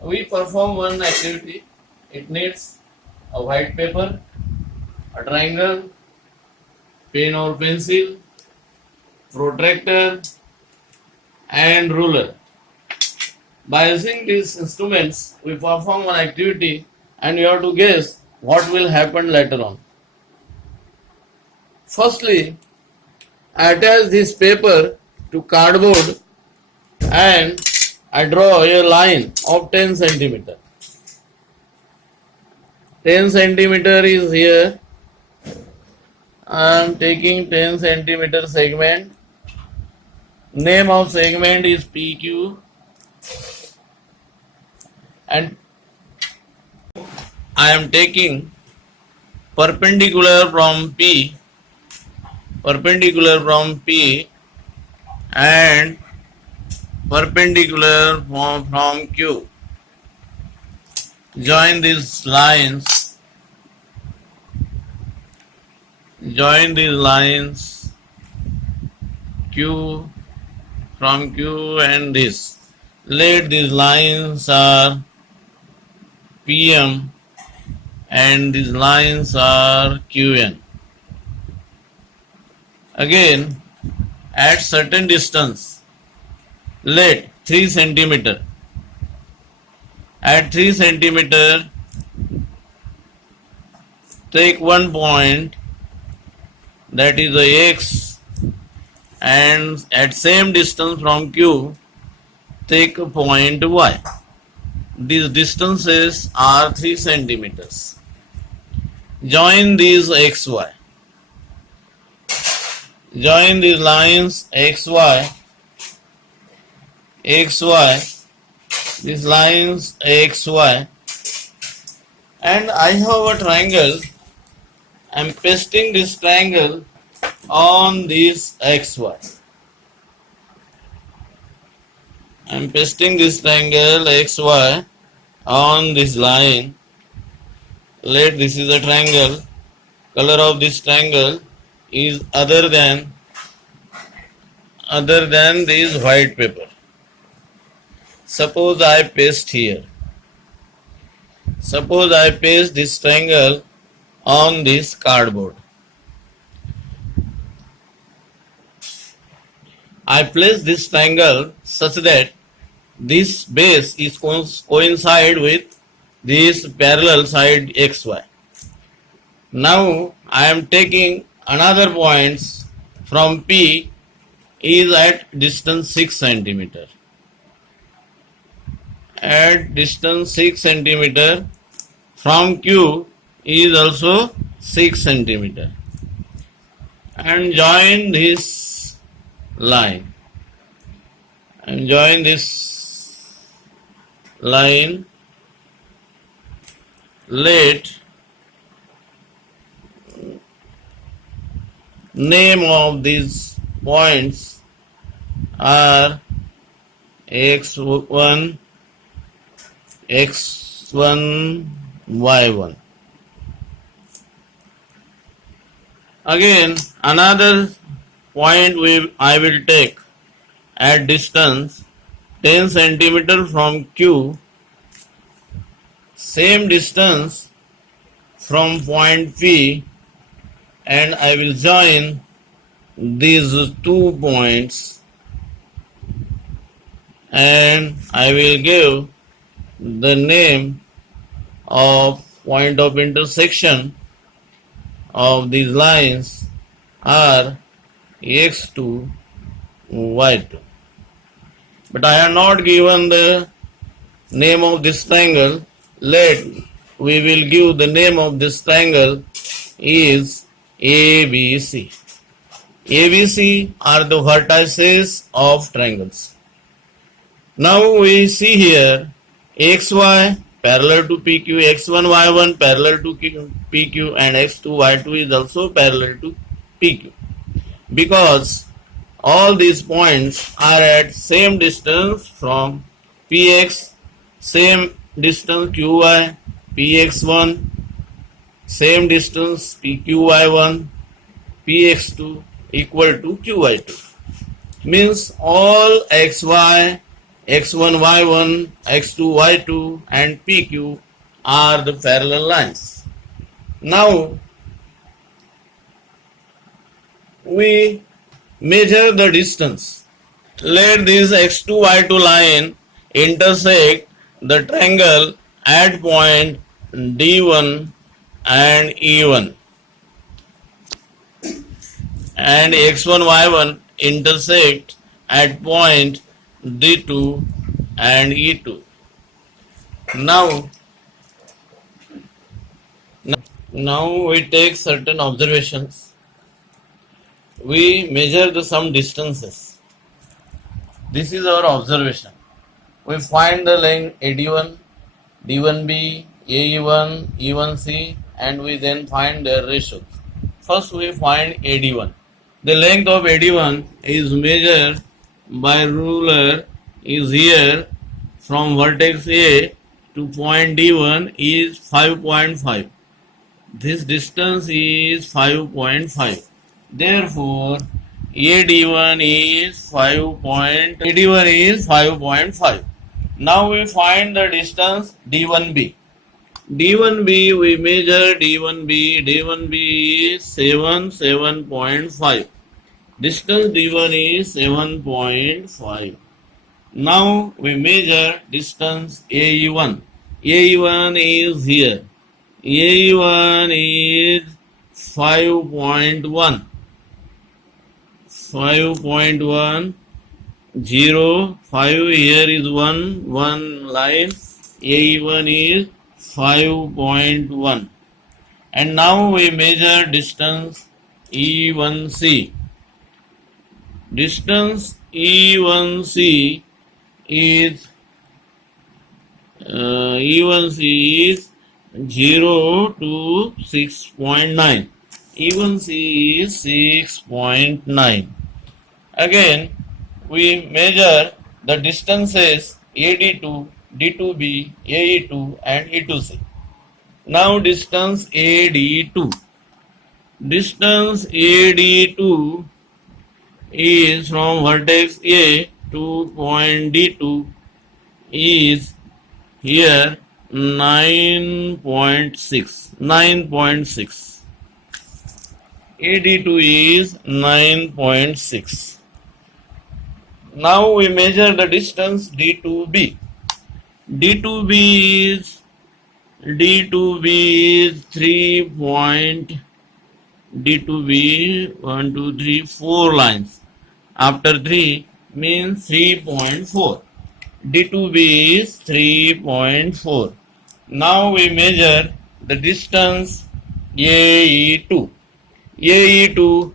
we perform one activity. It needs a white paper, a triangle, pen or pencil, protractor, and ruler. By using these instruments, we perform one activity and you have to guess what will happen later on. Firstly, I attach this paper to cardboard and I draw a line of 10 centimeter. 10 centimeter is here. I am taking 10 centimeter segment. Name of segment is PQ and I am taking perpendicular from P and perpendicular from Q. Join these lines. Q from Q and this. Let these lines are PM and these lines are QN. Again, at certain distance, let 3 centimeter. At 3 centimeter, take one point, that is the X, and at same distance from Q, take a point Y. These distances are 3 centimeters. Join these XY. Join these lines XY, these lines XY, and I have a triangle. I am pasting this triangle on this XY. I am pasting this triangle XY on this line. Let this is a triangle. Color of this triangle is other than this white paper. Suppose I paste here. Suppose I paste this triangle on this cardboard. I place this triangle such that this base is coincide with this parallel side XY. Now I am taking another points from P is at distance 6 centimeter. At distance 6 centimeter from Q is also 6 centimeter. And join this line. And join this line. Let name of these points are X1, Y1. Again, another point I will take at distance 10 centimeter from Q, same distance from point P, and I will join these 2 points and I will give the name of point of intersection of these lines are X2, Y2. But I have not given the name of this triangle. We will give the name of this triangle is ABC. ABC are the vertices of triangles. Now we see here XY parallel to PQ, X1, Y1 parallel to PQ, and X2, Y2 is also parallel to PQ. Because all these points are at same distance from PX, same distance QY, PX1, same distance PQY1, PX2 equal to QY2. Means all XY, x1 y1, x2 y2 and PQ are the parallel lines. Now we measure the distance. Let this x2 y2 line intersect the triangle at point D1 and E1, and x1 y1 intersect at point D2 and E2. Now we take certain observations. We measure some distances. This is our observation. We find the length AD1, D1B, AE1, E1C, and we then find their ratios. First we find AD1. The length of AD1 is measured by ruler is here from vertex A to point D1 is 5.5. This distance is 5.5. Therefore, AD1 is 5.5. Now we find the distance D1B. D1B we measure D1B. D1B is 7.5. Distance D1 is 7.5. Now we measure distance AE1. AE1 is here. AE1 is 5.1. 5.1, 0, 5, here is 1 line, AE1 is 5.1. And now we measure distance E1C. Distance E1C is 0 to 6.9. E1C is 6.9. Again, we measure the distances AD2, D2B, AE2 and E2C. Now distance AD2. Distance AD2 is from vertex A to point D2 is here 9.6. AD2 is 9.6. Now we measure the distance D2B. D2B is 3 point. D2B 1, 2, 3, 4 lines. After 3 means 3.4. D2B is 3.4. Now we measure the distance AE2. AE2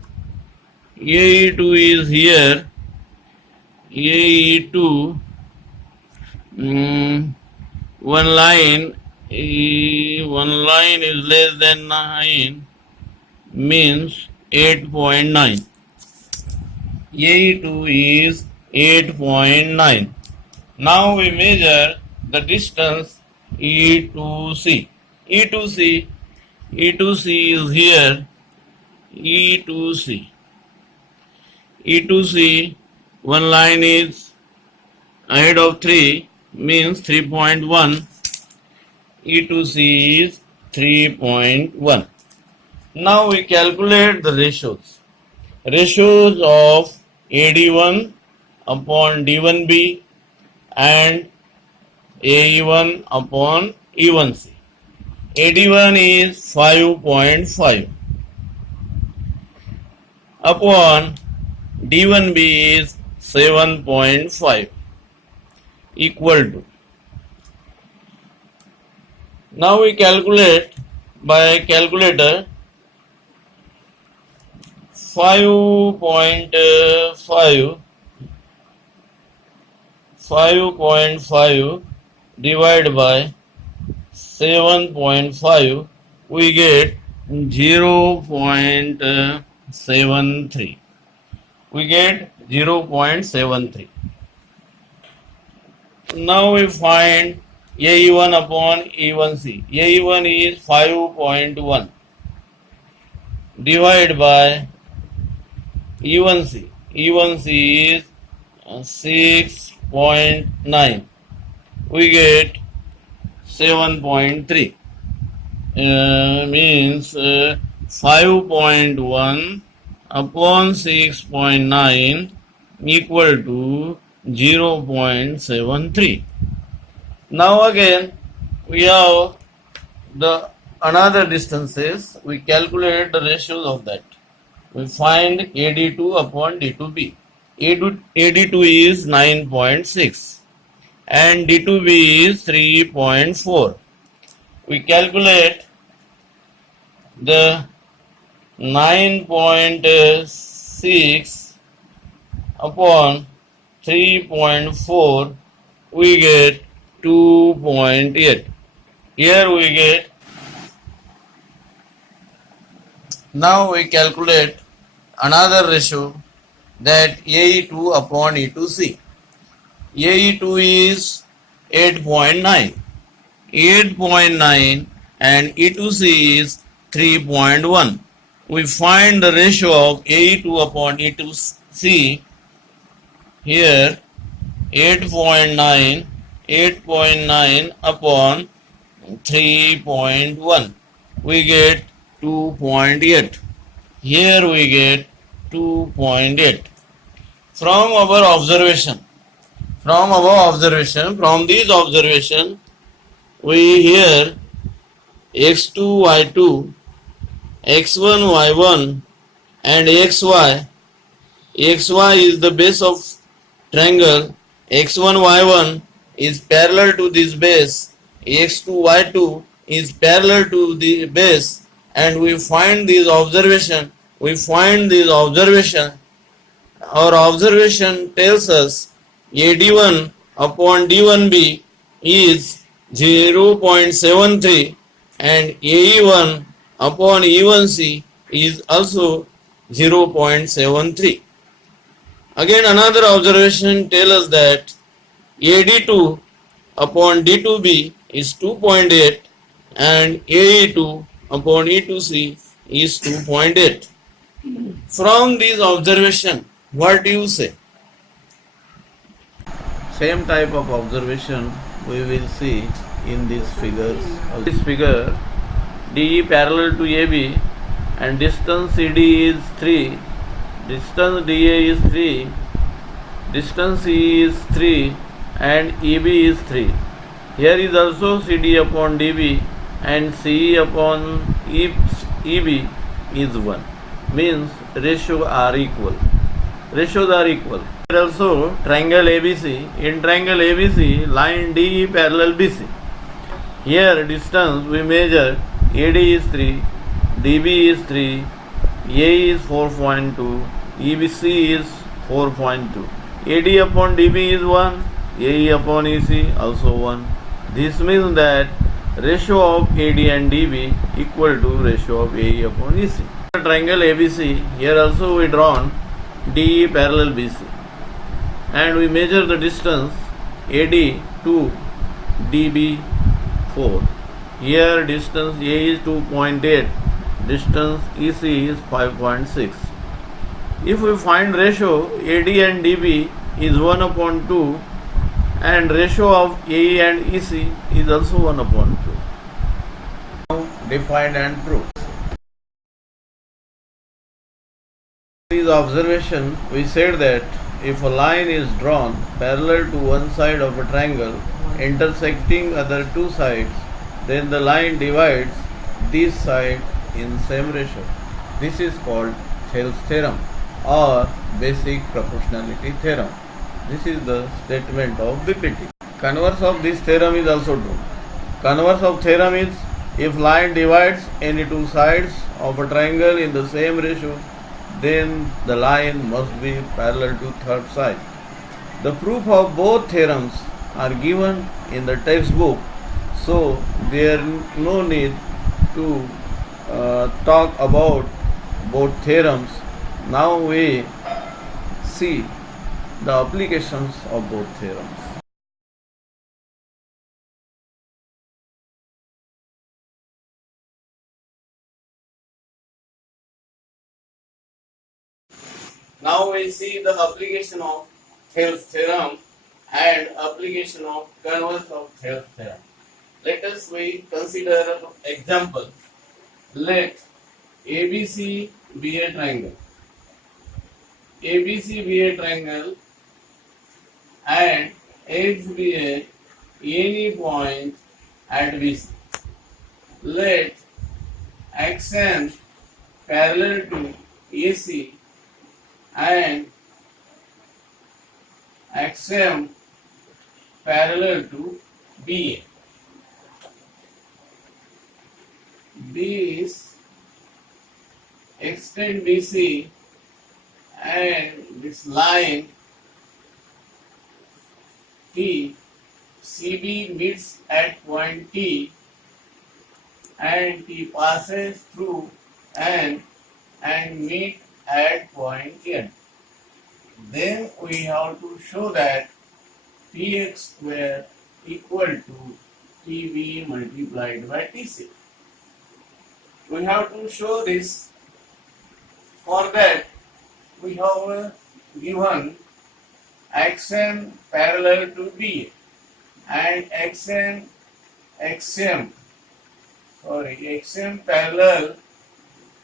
is here. AE2 one line is less than 9 means 8.9. AE2 is 8.9. Now we measure the distance E2C. E2C is here. E2C one line is ahead of 3 means 3.1. E2C is 3.1. Now we calculate the ratios. Ratios of AD1 upon D1B and AE1 upon E1C. AD1 is 5.5 upon D1B is 7.5 equal to. Now we calculate by calculator 5.5 divided by 7.5, we get 0.73. We get 0.73. Now we find AE1 upon E1C. AE1 is 5.1 divided by E1C. E1C is 6.9. 0.9. We get 7.3. Means 5.1 upon 6.9 equal to 0.73. Now again we have the another distances. We calculate the ratios of that. We find AD2 upon D2B. AD2 is 9.6 and D2B is 3.4. We calculate the 9.6 upon 3.4, we get 2.8. Here we get, now we calculate another ratio, that AE2 upon E2C. AE2 is 8.9. 8.9 and E2C is 3.1. We find the ratio of AE2 upon E2C here, 8.9 upon 3.1. We get 2.8. Here we get 2.8. From these observation, we here x2, y2, x1, y1 and xy. xy is the base of triangle. x1, y1 is parallel to this base. x2, y2 is parallel to the base, and we find these observation. Our observation tells us AD1 upon D1B is 0.73 and AE1 upon E1C is also 0.73. Again, another observation tells us that AD2 upon D2B is 2.8 and AE2 upon E2C is 2.8. From these observation, what do you say? Same type of observation we will see in these figures. This figure, DE parallel to AB and distance CD is 3, distance DA is 3, distance CE is 3 and EB is 3. Here is also CD upon DB and CE upon EB is 1. Means ratios are equal. Here also triangle ABC. In triangle ABC, line DE parallel BC. Here distance we measure AD is 3, DB is 3, A is 4.2, EBC is 4.2. AD upon DB is 1, AE upon EC also 1. This means that ratio of AD and DB equal to ratio of AE upon EC. Triangle ABC, here also we drawn DE parallel BC and we measure the distance AD to DB 4. Here distance A is 2.8, distance EC is 5.6. If we find ratio AD and DB is 1 upon 2 and ratio of AE and EC is also 1 upon 2. Now define and prove. This observation, we said that if a line is drawn parallel to one side of a triangle intersecting other two sides, then the line divides these sides in same ratio. This is called Thales theorem or basic proportionality theorem. This is the statement of BPT. Converse of this theorem is also true. Converse of theorem is, if line divides any two sides of a triangle in the same ratio, then the line must be parallel to third side. The proof of both theorems are given in the textbook, so there is no need to talk about both theorems. Now we see the applications of both theorems. Now we see the application of Thales theorem and application of converse of Thales theorem. Let us we consider example. Let ABC be a triangle. ABC be a triangle and X be a any point at BC. Let XN parallel to AC and XM parallel to BA. B is extend BC and this line T CB meets at point T and T passes through N and meet at point N. Then we have to show that Tx square equal to Tb multiplied by Tc. We have to show this. For that, we have given Xn parallel to BA and XM parallel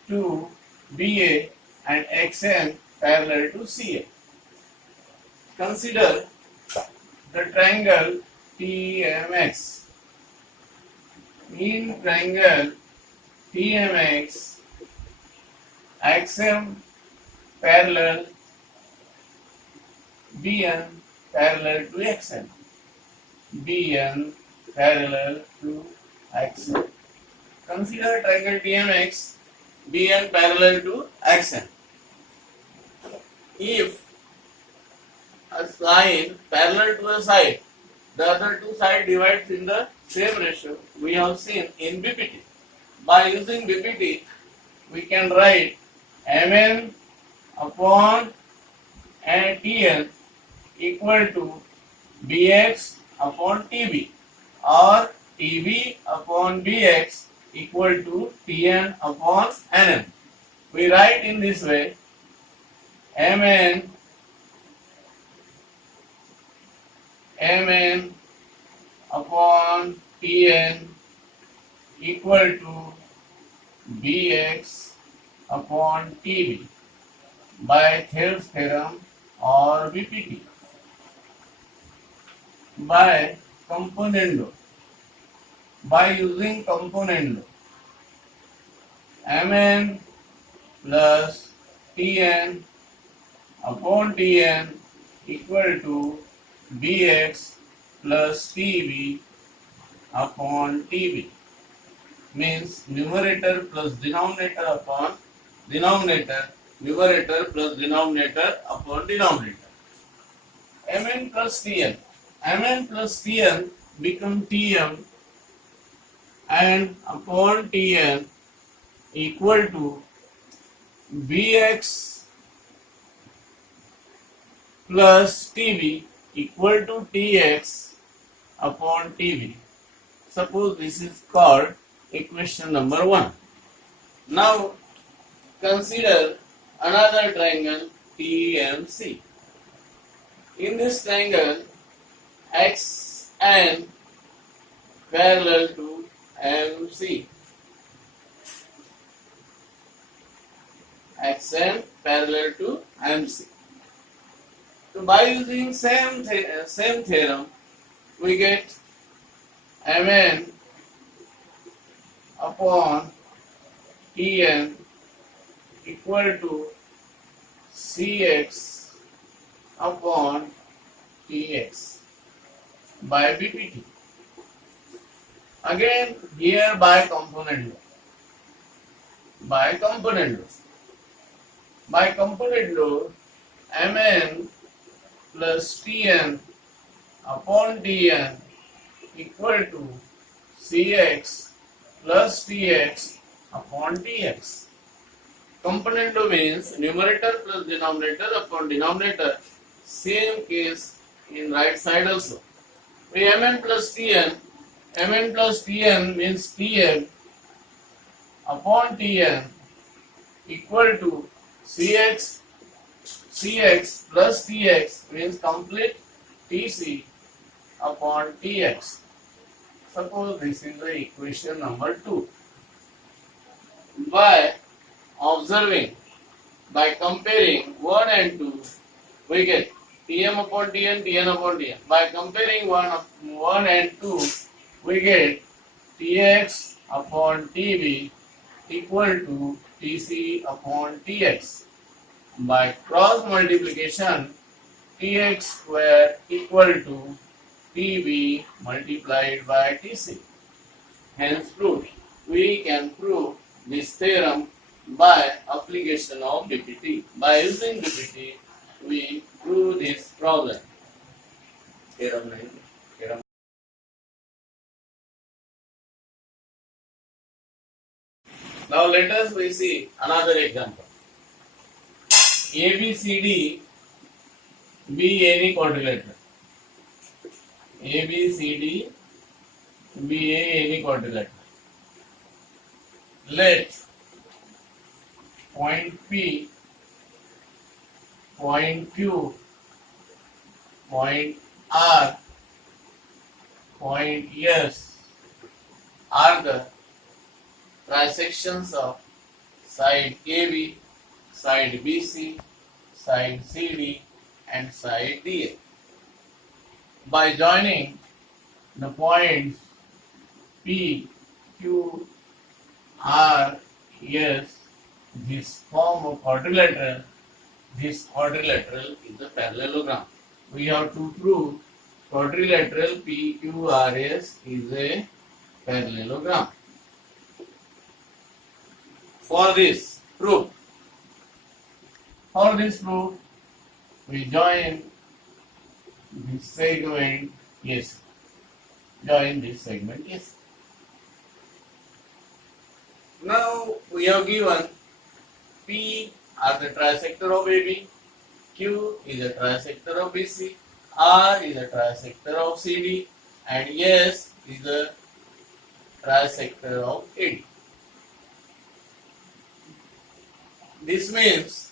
to BA and Xn parallel to CA. Consider the triangle TMX. In triangle TMX, XM parallel BN parallel to XN. BN parallel to XN. Consider triangle TMX, BN parallel to XN. If a line parallel to a side, the other two sides divides in the same ratio, we have seen in BPT. By using BPT, we can write Mn upon Tn equal to Bx upon Tb or Tb upon Bx equal to Tn upon Nn. We write in this way Mn upon Tn equal to Bx upon Tb by Thales theorem or BPT. By component law, by using component law, Mn plus Tn upon Tn equal to Bx plus Tb upon Tb, means numerator plus denominator upon denominator, numerator plus denominator upon denominator. Mn plus Tn, Mn plus Tn become Tm and upon Tn equal to Bx plus Tb equal to Tx upon Tb. Suppose this is called equation number 1. Now consider another triangle TMC. In this triangle, XN parallel to MC. XN parallel to MC. So by using same theorem, we get Mn upon Tn equal to Cx upon Tx by BPT. Again here by component law. By component law, Mn plus Tn upon Tn equal to Cx plus Tx upon Tx. Component law means numerator plus denominator upon denominator. Same case in right side also. We Mn plus Tn means Tn upon Tn equal to Cx plus Tx means complete Tc upon Tx. Suppose this is the equation number 2. By observing, by comparing 1 and 2, we get Tm upon Tn, Tn upon Tn. By comparing 1 and 2, we get Tx upon Tb equal to Tc upon Tx. By cross multiplication, Tx square equal to Tb multiplied by Tc. Hence proved. We can prove this theorem by application of DPT. By using DPT, we prove this problem. Theorem 9. Theorem. Now let us we see another example. ABCD be any quadrilateral. ABCD be any quadrilateral. Let point P, point Q, point R, point S are the trisections of side AB, side BC, side CD and side DA. By joining the points P, Q, R, S, this form of quadrilateral, this quadrilateral is a parallelogram. We have to prove quadrilateral PQRS is a parallelogram. For this proof, we join this segment S. Join this segment S. Now we have given P are the trisector of AB, Q is a trisector of BC, R is a trisector of CD, and S is a trisector of AD. This means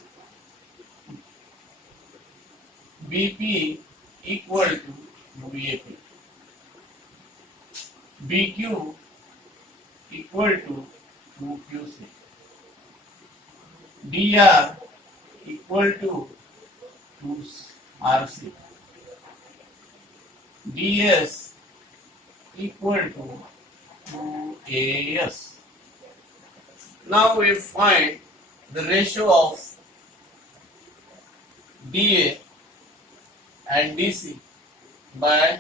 BP equal to VAP, BQ equal to 2QC, DR equal to 2RC, DS equal to 2AS. Now we find the ratio of DA and DC by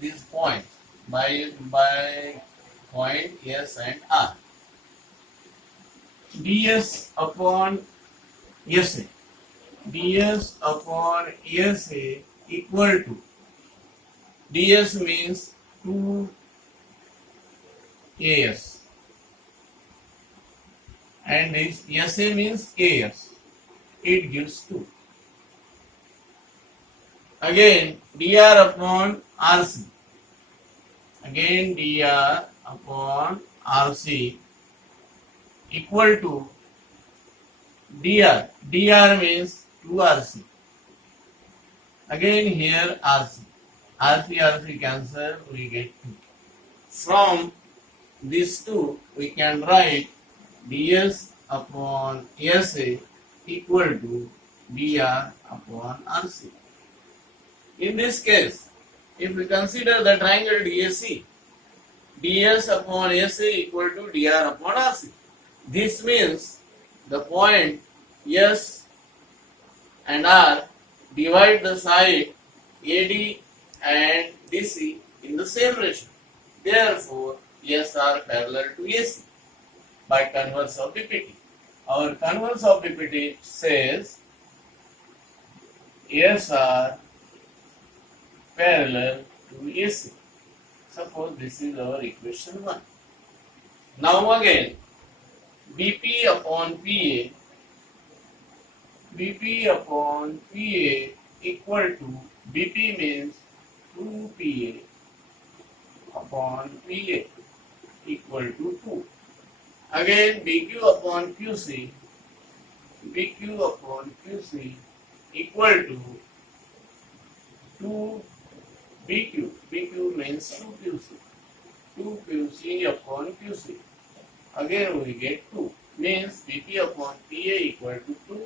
this point, by point S and R. DS upon SA. DS upon SA equal to, DS means 2 AS and this SA means AS. It gives 2. Again DR upon RC. Again DR upon RC equal to DR. DR means 2RC. Again here RC. RC cancel, we get 2. From these two we can write DS upon SA equal to DR upon RC. In this case, if we consider the triangle DAC, DS upon SA equal to DR upon RC. This means the point S and R divide the side AD and DC in the same ratio. Therefore, S are parallel to AC by converse of DPT. Our converse of DPT says S are parallel to AC. Suppose this is our equation 1. Now again, BP upon PA equal to, BP means 2PA upon PA equal to 2. Again BQ upon QC equal to 2 BQ. BQ means 2QC. 2QC upon QC. Again we get 2. Means BP upon PA equal to 2.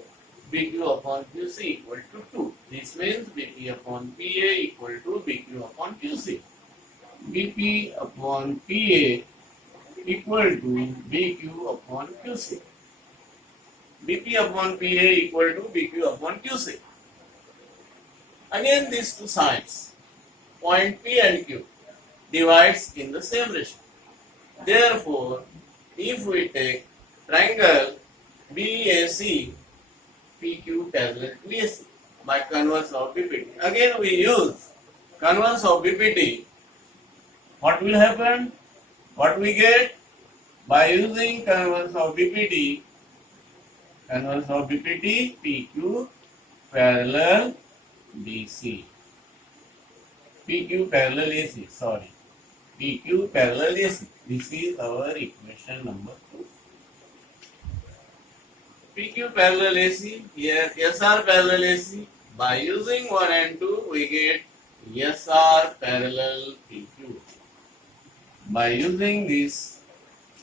BQ upon QC equal to 2. This means BP upon PA equal to BQ upon QC. BP upon PA equal to BQ upon QC. BP upon PA equal to BQ upon QC. Again these two sides, point P and Q, divides in the same ratio. Therefore, if we take triangle BAC, PQ parallel to AC by converse of BPT. Again we use converse of BPT. What will happen? What we get? By using converse of BPT, PQ parallel BC. PQ parallel AC, sorry. PQ parallel AC. This is our equation number 2. PQ parallel AC, here SR parallel AC. By using 1 and 2, we get SR parallel PQ. By using this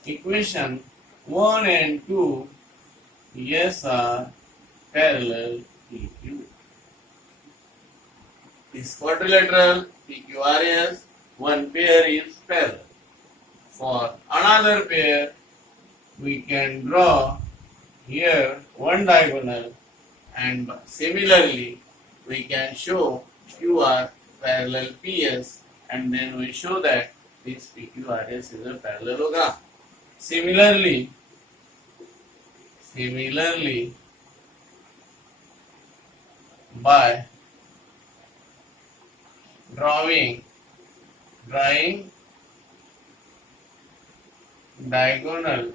equation 1 and 2, SR parallel PQ. This quadrilateral PQRS, one pair is parallel. For another pair, we can draw here one diagonal, and similarly we can show QR parallel PS, and then we show that this PQRS is a parallelogram. Similarly, by drawing diagonal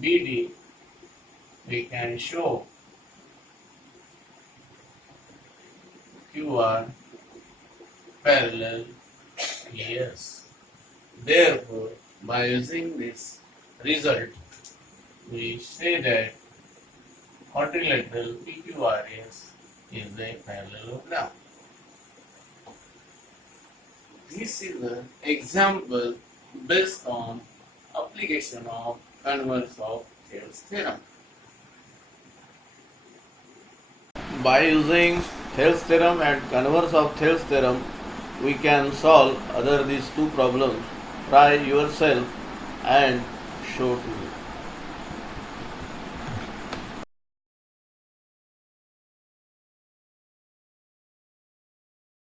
BD, we can show QR parallel PS. Therefore, by using this result, we say that quadrilateral PQRS is a parallelogram. This is an example based on application of converse of Thales theorem. By using Thales theorem and converse of Thales theorem, we can solve other these two problems. Try yourself and show to you.